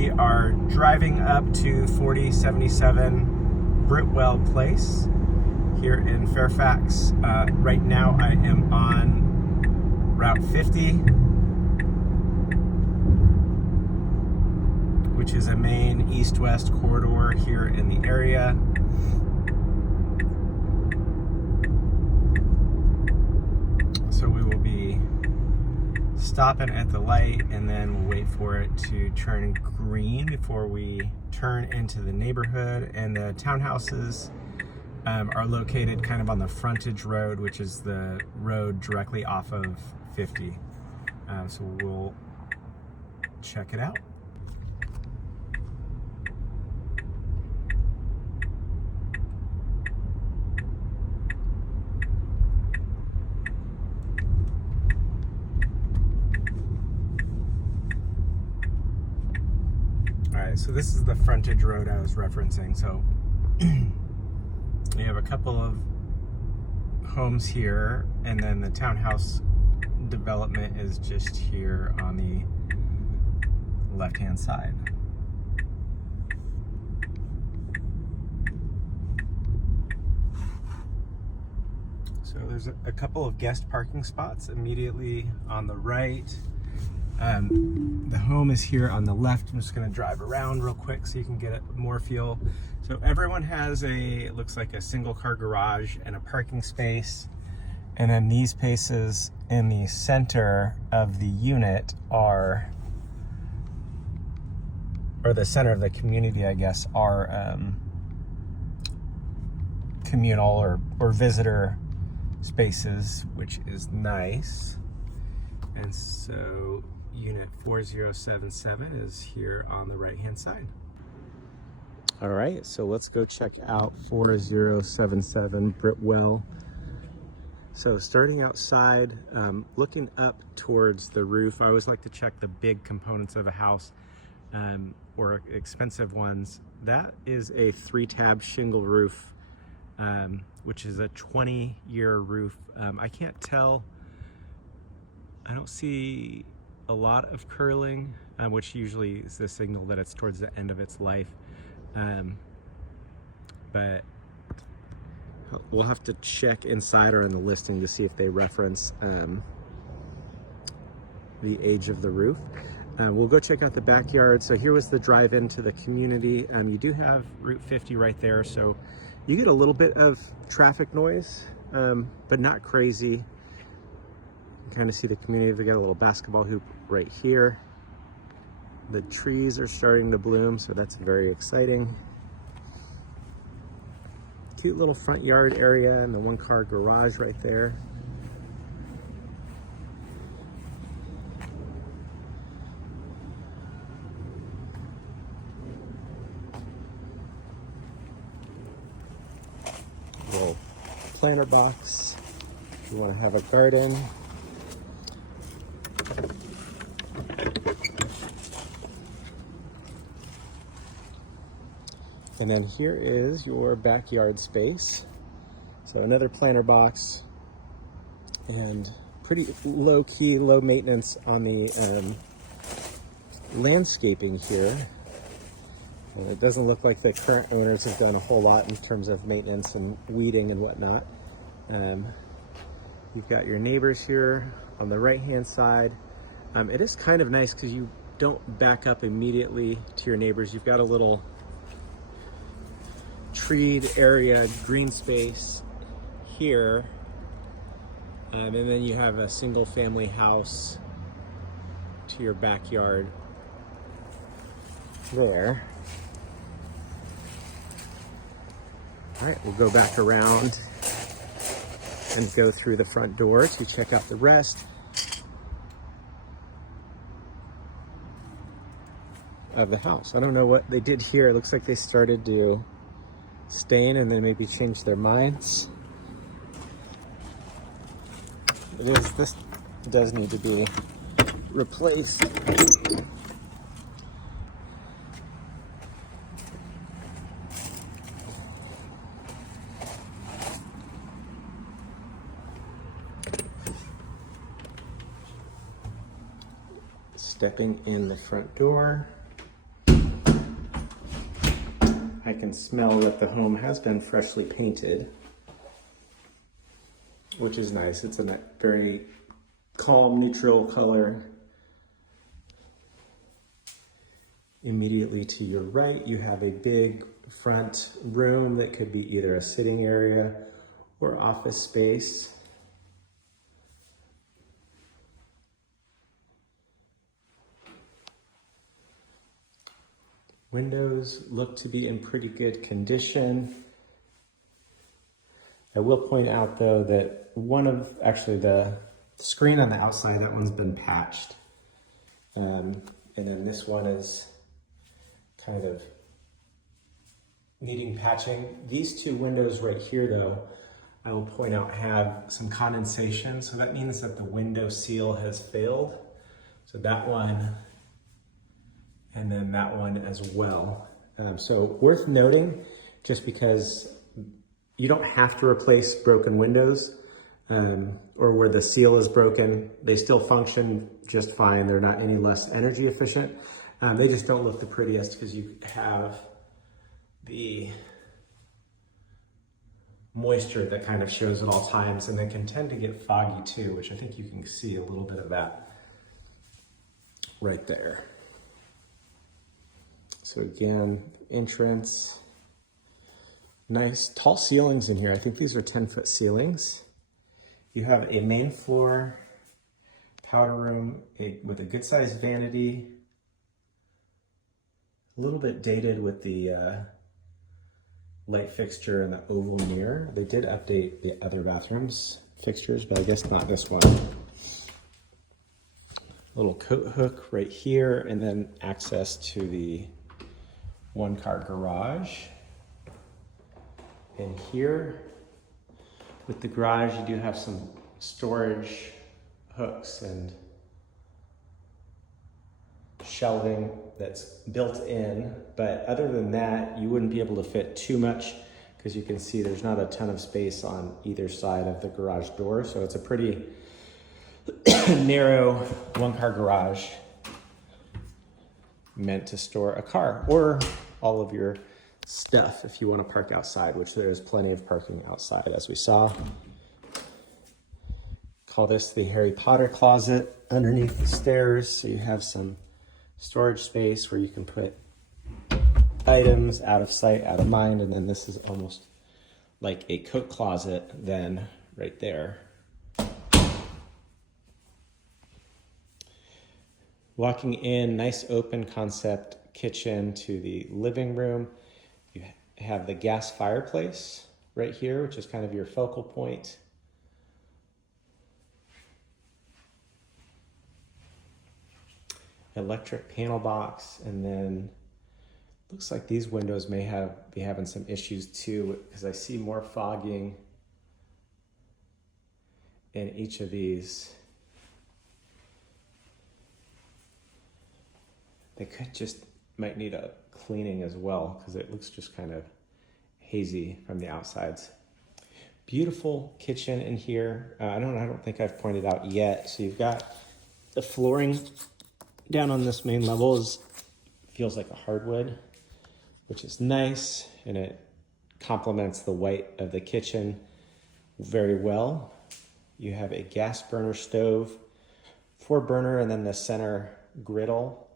We are driving up to 4077 Britwell Place here in Fairfax. Right now I am on Route 50, which is a main east-west corridor here in the area. So we will be stopping at the light and then we'll wait for it to turn green before we turn into the neighborhood. And the townhouses are located kind of on the frontage road, which is the road directly off of 50. So we'll check it out. So this is the frontage road I was referencing. So we have a couple of homes here, and then the townhouse development is just here on the left-hand side. So there's a couple of guest parking spots immediately on the right. The home is here on the left. I'm just going to drive around real quick so you can get more feel. So everyone has it looks like a single car garage and a parking space. And then these spaces in the center of the unit or the center of the community, I guess, are communal or visitor spaces, which is nice. And so Unit 4077 is here on the right-hand side. All right, so let's go check out 4077 Britwell. So starting outside, looking up towards the roof, I always like to check the big components of a house or expensive ones. That is a 3-tab shingle roof, which is a 20-year roof. I can't tell. I don't see a lot of curling, which usually is the signal that it's towards the end of its life. But we'll have to check inside or in the listing to see if they reference the age of the roof. We'll go check out the backyard. So here was the drive into the community. You do have Route 50 right there, so you get a little bit of traffic noise, but not crazy. Kind of see the community. They got a little basketball hoop right here. The trees are starting to bloom, so that's very exciting. Cute little front yard area and the 1-car garage right there. Little planter box if you want to have a garden. And then here is your backyard space. So another planter box and pretty low key, low maintenance on the landscaping here. And it doesn't look like the current owners have done a whole lot in terms of maintenance and weeding and whatnot. You've got your neighbors here on the right-hand side. It is kind of nice because you don't back up immediately to your neighbors. You've got a little treed area, green space here, and then you have a single family house to your backyard there. All right, we'll go back around and go through the front door to check out the rest of the house. I don't know what they did here. It looks like they started to stain and then maybe change their minds. This does need to be replaced. Stepping in the front door. can smell that the home has been freshly painted, which is nice. It's a very calm, neutral color. Immediately to your right, you have a big front room that could be either a sitting area or office space. Windows look to be in pretty good condition. I will point out though that the screen on the outside, that one's been patched. And then this one is kind of needing patching. These two windows right here though, I will point out have some condensation. So that means that the window seal has failed. So that one, and then that one as well. So worth noting, just because you don't have to replace broken windows or where the seal is broken, they still function just fine. They're not any less energy efficient. They just don't look the prettiest because you have the moisture that kind of shows at all times, and they can tend to get foggy too, which I think you can see a little bit of that right there. So again, entrance, nice tall ceilings in here. I think these are 10-foot ceilings. You have a main floor powder room with a good sized vanity, a little bit dated with the light fixture and the oval mirror. They did update the other bathrooms fixtures, but I guess not this one. Little coat hook right here, and then access to the one-car garage. And here with the garage, you do have some storage hooks and shelving that's built in, but other than that, you wouldn't be able to fit too much because you can see there's not a ton of space on either side of the garage door. So it's a pretty narrow one-car garage meant to store a car or all of your stuff if you want to park outside, which there's plenty of parking outside as we saw. Call this the Harry Potter closet underneath the stairs. So you have some storage space where you can put items out of sight, out of mind. And then this is almost like a coat closet then right there. Walking in, nice open concept kitchen to the living room. You have the gas fireplace right here, which is kind of your focal point. Electric panel box, and then looks like these windows may be having some issues too, because I see more fogging in each of these. They might need a cleaning as well because it looks just kind of hazy from the outsides. Beautiful kitchen in here. I don't think I've pointed out yet. So you've got the flooring down on this main level feels like a hardwood, which is nice, and it complements the white of the kitchen very well. You have a gas burner stove, 4-burner, and then the center griddle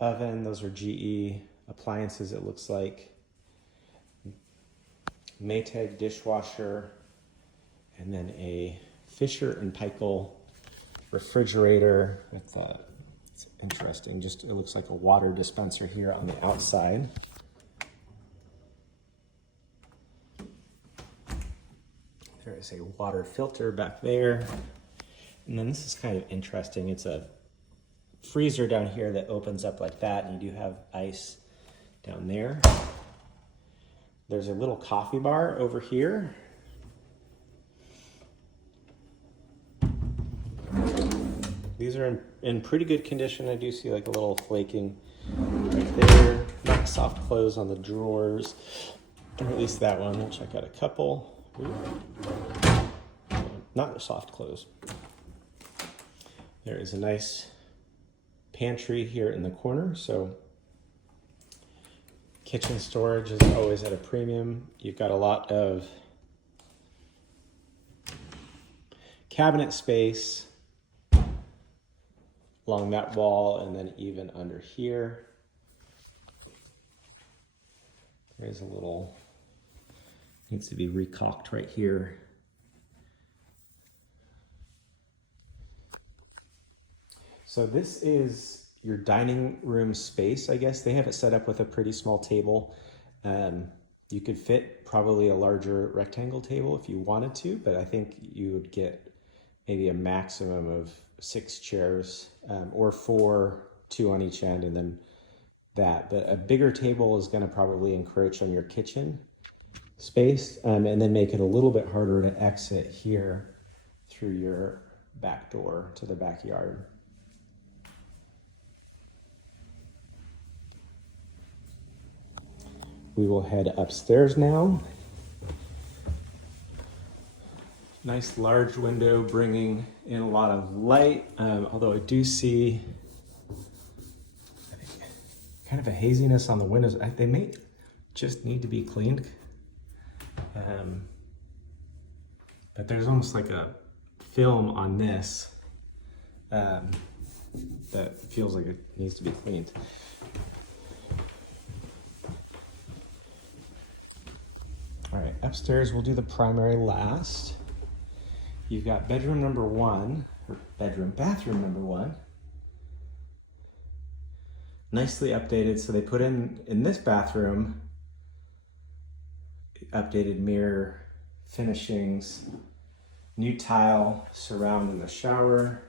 oven. Those are GE appliances, it looks like. Maytag dishwasher, and then a Fisher and Paykel refrigerator with it's interesting, it looks like a water dispenser here on the outside. There is a water filter back there. And then this is kind of interesting. It's a freezer down here that opens up like that, and you do have ice down there. There's a little coffee bar over here. These are in pretty good condition. I do see like a little flaking right there. Not soft close on the drawers, or at least that one. We'll check out a couple. Not a soft close. There is a nice pantry here in the corner. So Kitchen storage is always at a premium. You've got a lot of cabinet space along that wall, and then even under here. There's a little, needs to be recaulked right here. So this is your dining room space, I guess. They have it set up with a pretty small table. You could fit probably a larger rectangle table if you wanted to, but I think you would get maybe a maximum of 6 chairs, or 4, 2 on each end, and then that. But a bigger table is going to probably encroach on your kitchen space, and then make it a little bit harder to exit here through your back door to the backyard. We will head upstairs now. Nice large window bringing in a lot of light, although I do see kind of a haziness on the windows. They may just need to be cleaned. But there's almost like a film on this that feels like it needs to be cleaned. All right, upstairs we'll do the primary last. You've got bedroom number 1, or bathroom number 1. Nicely updated. So they put in this bathroom, updated mirror finishings, new tile surrounding the shower.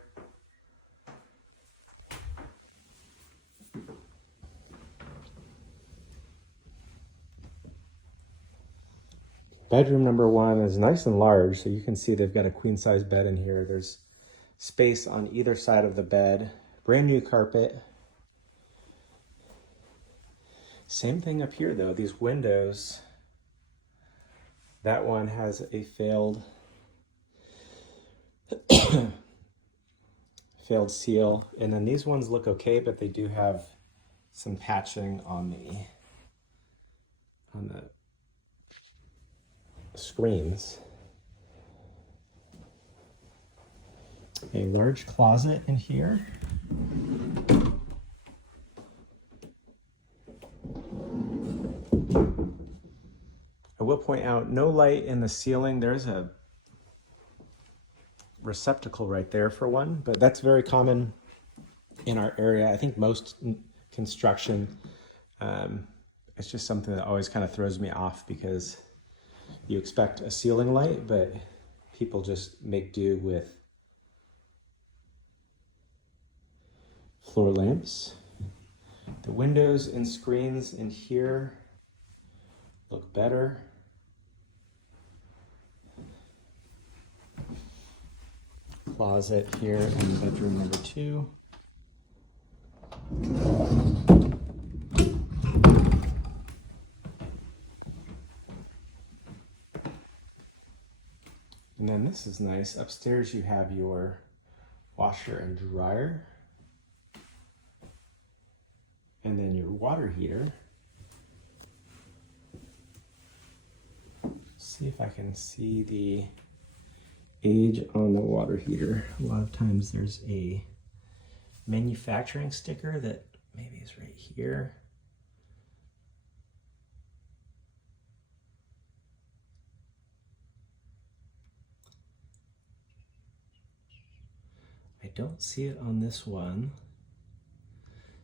Bedroom number 1 is nice and large, so you can see they've got a queen size bed in here. There's space on either side of the bed. Brand new carpet. Same thing up here though, these windows. That one has a failed seal, and then these ones look okay, but they do have some patching on the screens. A large closet in here. I will point out, no light in the ceiling. There's a receptacle right there for one, but that's very common in our area. I think most construction, it's just something that always kind of throws me off, because you expect a ceiling light, but people just make do with floor lamps. The windows and screens in here look better. Closet here in bedroom number 2. And then this is nice. Upstairs you have your washer and dryer. And then your water heater. See if I can see the age on the water heater. A lot of times there's a manufacturing sticker that maybe is right here. I don't see it on this one.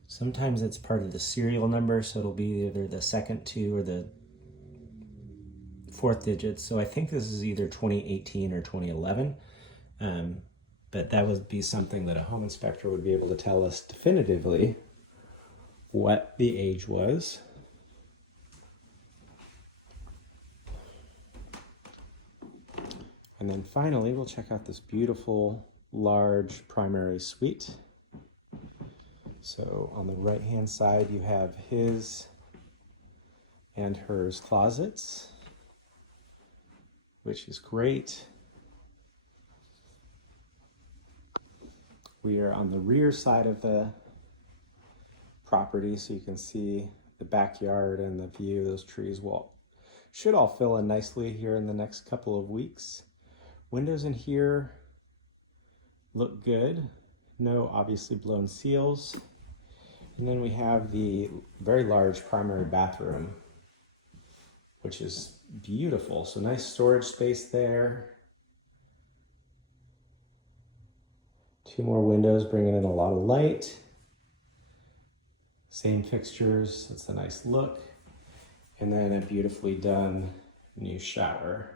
Sometimes it's part of the serial number, so it'll be either the second 2 or the 4th digits. So I think this is either 2018 or 2011. But that would be something that a home inspector would be able to tell us definitively what the age was. And then finally, we'll check out this beautiful large primary suite. So on the right hand side, you have his and hers closets, which is great. We are on the rear side of the property, so you can see the backyard and the view. Those trees should all fill in nicely here in the next couple of weeks. Windows in here look good. No obviously blown seals. And then we have the very large primary bathroom, which is beautiful. So nice storage space there. 2 more windows bringing in a lot of light. Same fixtures, that's a nice look. And then a beautifully done new shower.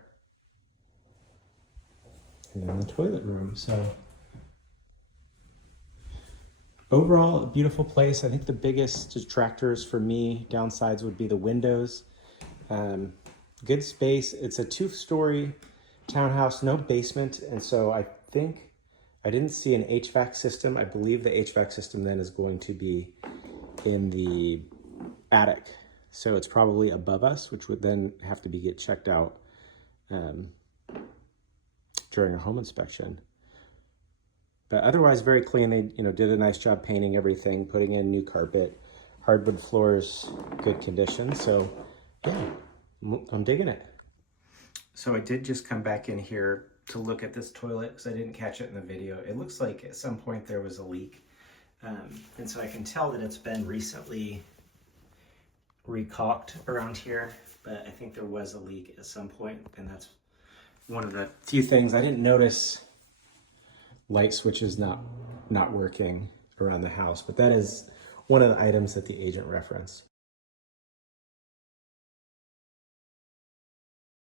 And then the toilet room. So overall, a beautiful place. I think the biggest detractors for me, downsides, would be the windows. Good space. It's a 2-story townhouse, no basement. And so I think I didn't see an HVAC system. I believe the HVAC system then is going to be in the attic. So it's probably above us, which would then have to get checked out during a home inspection. But otherwise very clean. They did a nice job painting everything, putting in new carpet, hardwood floors, good condition. So yeah, I'm digging it. So I did just come back in here to look at this toilet because I didn't catch it in the video. It looks like at some point there was a leak. And so I can tell that it's been recently recaulked around here, but I think there was a leak at some point, and that's one of the few things I didn't notice. Light switches not working around the house, but that is one of the items that the agent referenced.